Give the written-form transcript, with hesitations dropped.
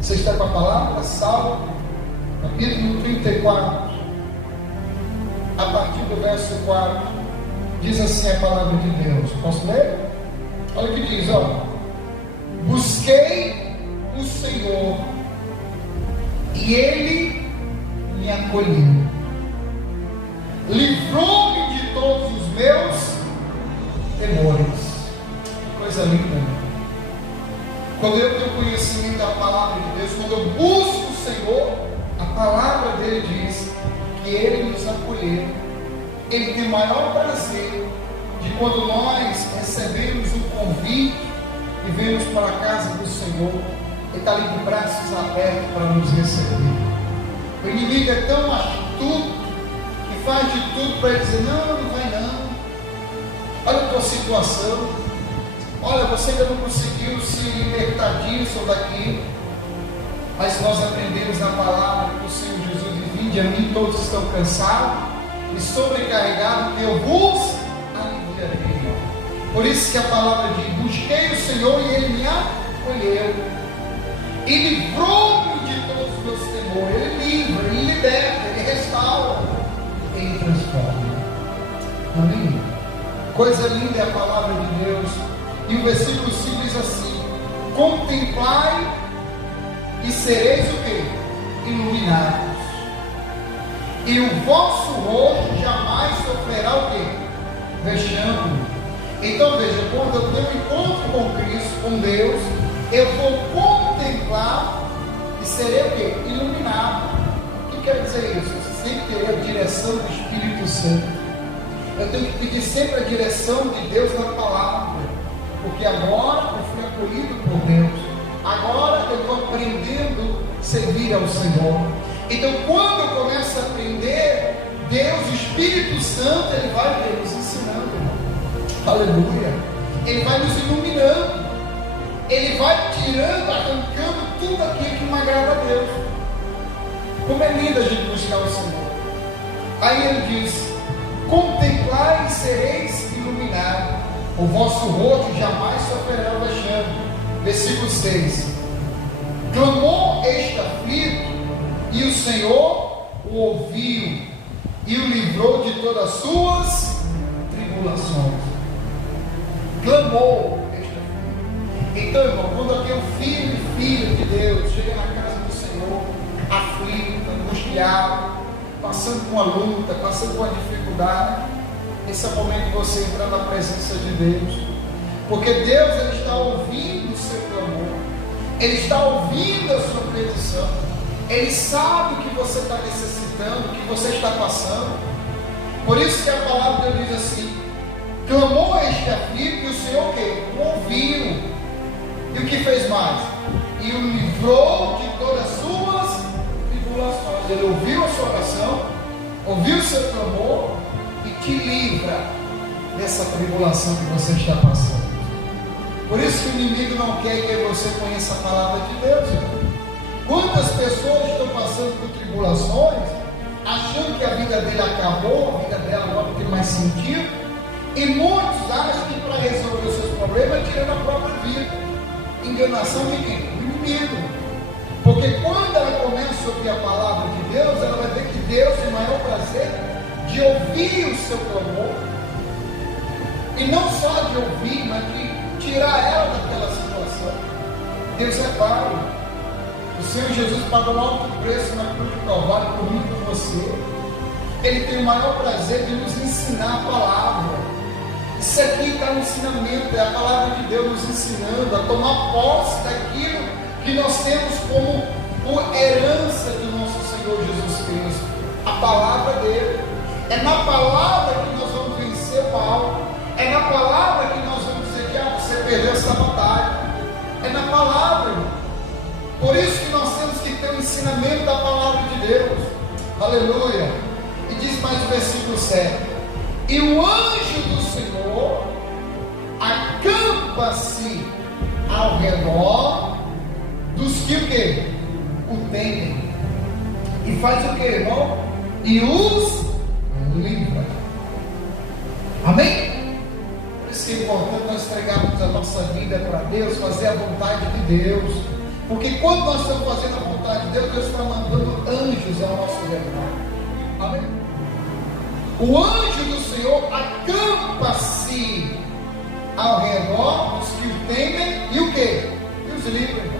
Você está com a palavra? Salmo, capítulo 34, a partir do verso 4, diz assim a palavra de Deus. Posso ler? Olha o que diz, ó. Busquei o Senhor, e Ele me acolheu, livrou-me de todos os meus temores. Que coisa linda! Quando eu tenho conhecimento da palavra de Deus, quando eu busco o Senhor, a palavra dele diz que Ele nos acolheu. Ele tem maior prazer de quando nós recebemos um convite e vemos para a casa do Senhor. Ele está ali de braços abertos para nos receber. O inimigo é tão astuto que faz de tudo para dizer: não, não vai não. Olha a tua situação. Olha, você ainda não conseguiu se libertar disso ou daquilo. Mas nós aprendemos na palavra que o Senhor Jesus diz: vinde a mim todos estão cansados e sobrecarregados, que eu vos aliviarei. Por isso que a palavra diz: busquei o Senhor e Ele me acolheu, e livrou-me de todos os meus temores. Ele livra, Ele liberta, Ele restaura, Ele transforma. Amém? Coisa linda é a palavra de Deus. E o versículo 5 diz assim: contemplai e sereis o quê? Iluminados, e o vosso rosto jamais sofrerá o quê? Vexame. Então veja, quando eu tenho um encontro com Cristo, com Deus, eu vou contemplar e serei o quê? Iluminado. O que quer dizer isso? Você sempre terá a direção do Espírito Santo. Eu tenho que pedir sempre a direção de Deus na palavra, porque agora eu fui acolhido por Deus, agora eu estou aprendendo a servir ao Senhor. Então quando eu começo a aprender, Deus, o Espírito Santo, Ele vai nos ensinando, irmão. Aleluia. Ele vai nos iluminando, Ele vai tirando, arrancando tudo aquilo que não agrada a Deus. Como é lindo a gente buscar o Senhor. Aí Ele diz: contemplai e sereis iluminados, o vosso rosto jamais sofrerá vexame. Versículo 6: clamou este aflito, e o Senhor o ouviu, e o livrou de todas as suas tribulações. Clamou este aflito. Então, irmão, quando aquele filho de Deus chega na casa do Senhor, aflito, angustiado, passando com a luta, passando com a dificuldade, esse é o momento de você entrar na presença de Deus, porque Deus, Ele está ouvindo o seu clamor, Ele está ouvindo a sua petição, Ele sabe o que você está necessitando, o que você está passando. Por isso que a palavra de Deus diz assim: clamou este aflito, e o Senhor o quê? O ouviu. E o que fez mais? E o livrou de todas as suas tribulações. Ele ouviu a sua oração, ouviu o seu clamor e te livra dessa tribulação que você está passando. Por isso que o inimigo não quer que você conheça a palavra de Deus, irmão. Quantas pessoas estão passando por tribulações, achando que a vida dele acabou, a vida dela agora não tem mais sentido, e muitos acham que para resolver os seus problemas, tirando a própria vida. Enganação de quem? Do inimigo. Porque quando ela começa a ouvir a palavra de Deus, ela vai ver que Deus tem o maior prazer de ouvir o seu clamor, e não só de ouvir, mas de tirar ela daquela situação. Deus é Pai. O Senhor Jesus pagou um alto preço na cruz do Calvário por mim e por você. Ele tem o maior prazer de nos ensinar a palavra. Isso aqui está no ensinamento, é a palavra de Deus nos ensinando a tomar posse daquilo que nós temos como herança do nosso Senhor Jesus Cristo, a palavra dele. É na palavra que nós vamos vencer o mal, é na palavra que nós vamos dizer que você perdeu essa batalha, é na palavra, irmão. Por isso que nós temos que ter o ensinamento da palavra de Deus. Aleluia. E diz mais o versículo 7: e o anjo do Senhor acampa-se ao redor dos que o quê? O temem. E faz o que, irmão? E os livra. Amém? Por isso que é importante nós entregarmos a nossa vida para Deus, fazer a vontade de Deus, Porque quando nós estamos fazendo a vontade de Deus, Deus está mandando anjos ao nosso redor. Amém? O anjo do Senhor acampa-se ao redor dos que o temem e o quê? E os livra.